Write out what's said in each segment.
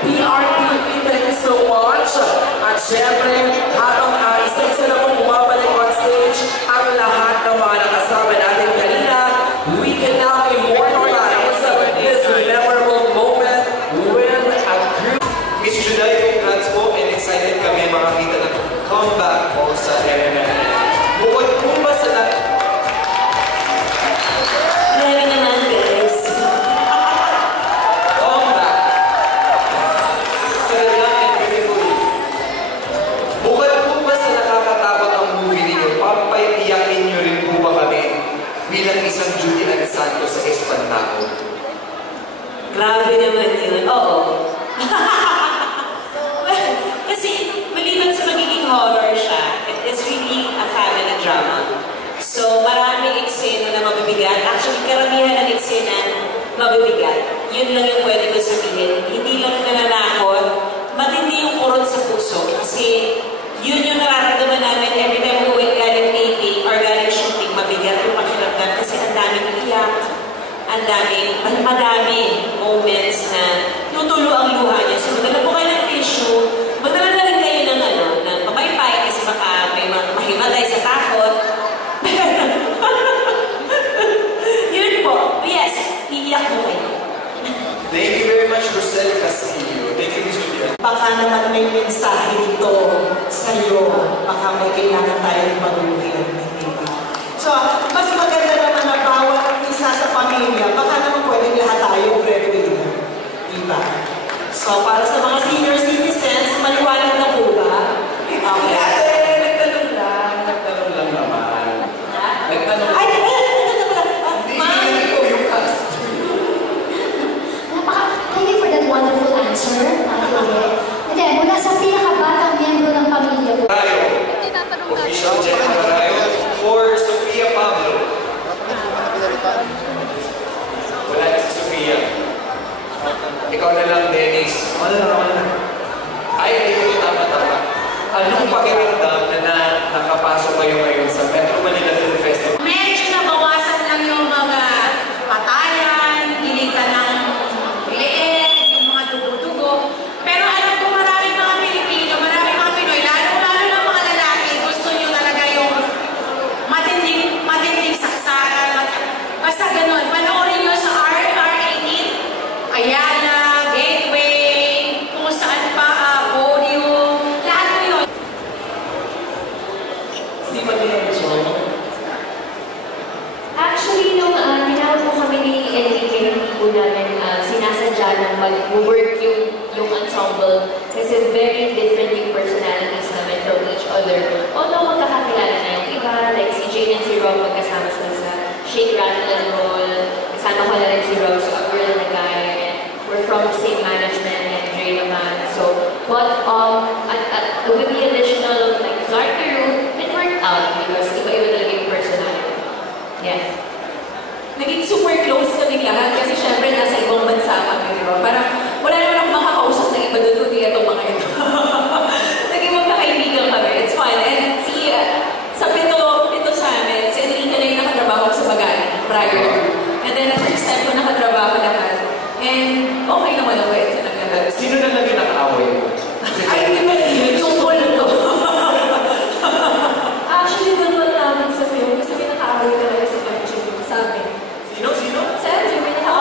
PRTV, thank you so much. At syempre, habang isa-isa na pong bumabalik on stage, ang lahat ng mga nakasama natin kanina, we can now immortalize this memorable moment with a group. Miss Juday, congrats po, and excited kami makakita ng comeback po sa MMFF. Bukod po ba sa Grabe naman, guys. comeback? Talagang and beautifully. Bukod po ba sa nakakatakot ang movie ninyo, papayakin nyo rin po ba kami bilang isang Judy Ann Santos sa Espantaco? Grabe naman yun. Oo. Kasi, maliban sa magiging horror siya, it's really a family drama. So, maraming eksena na mabibigat. Actually, karamihan ng eksena mabibigat. Yun lang yung pwede ko sabihin. Hindi lang nananakot, matindi yung kurot sa puso. Kasi, yun yung nararamdaman namin every time we galing taping or galing shooting, mabigat yung pakiramdam. Kasi ang daming iyak, ang madaming moments na tutulo ang luha niya. So, magdala po kayo ng tissue, magdala na rin kayo ng pamaypay kasi baka may mahimatay sa takot. Yun po. Yes, iiyak po kayo. Thank you very much, Rosel Castillo. Thank you, Miss Judy Ann. Baka naman may mensahe ito sa'yo. Baka may kailangan tayong baguhin. Hindi ba? So, mas maganda naman na bawat isa sa pamilya, baka naman pwedeng lahat tayo breadwinner. Di ba? So, para sa mga senior citizens, maliwanag na po ba? Okay. Nagtanong lang naman. Nagtanong Ay, lang. Ma'am! Hindi ko yung cast. Thank you for that wonderful answer, Hindi, mula sa pinakabatang miyembro ng pamilya po. Rayo. Official Jenna Rayo for Sofia Pablo. Wala na si Sofia. Ikaw na lang, Dennis. Wala na. Ay, hindi ko tama. Anong pakiramdam na nakapasok kayo ngayon sa Metro Manila Film Festival? Medyo nabawasan lang yung mga patayan, gilitan ng leeg, yung mga dugo-dugo. Pero alam ko maraming mga Pilipino, maraming mga Pinoy, lalo ng mga lalaki, gusto nyo talaga yung matinding saksakan. Basta ganun. Panoorin nyo sa R18, Ayala, Gateway, kung saan pa, Podium, lahat po yun. Di ba din Actually, nung tinawag po kami ni Enrique, hindi po namin sinasadya na mag-work yung ensemble kasi very different yung personalities namin from each other. Although magkakakilala na yung iba, like si Jane and si Rob magkasama sila sa Shake, Rattle and Roll. Kasama ko na rin si Rob, so A Girl and a Guy. We're from the same management and Dre naman. So, but with the additional of like Zarkaru, it worked out because iba-iba talaga yung personality. Yeah. Naging super close kaming lahat kasi syempre nasa ibang bansa kami, di ba? Parang wala naman akong makakausap ng iba doon kundi itong mga ito. Naging magkakaibigan kami. It's fun. And sa pito sa amin, si Enrique na yung nakatrabaho ko sa Bagay prior to. And then first time ko nakatrabaho lahat. And okay naman ako eh. Sino na lang yung nakaaway mo? Ay, hindi ba yung whole to? Actually, doon wala namin sa film kasi may nakaaway talaga sa country sa amin. Sino? Sa MJ, may nakaaway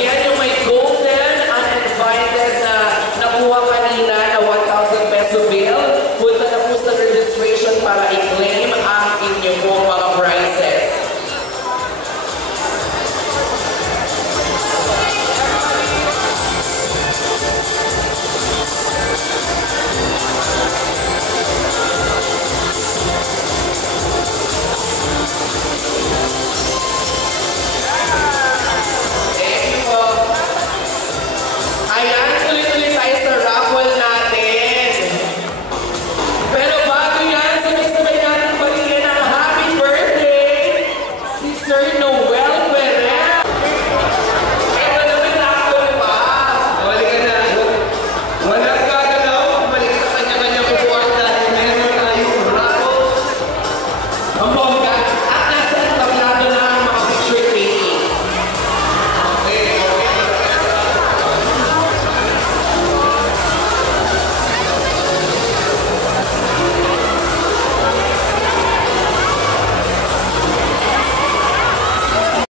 Yan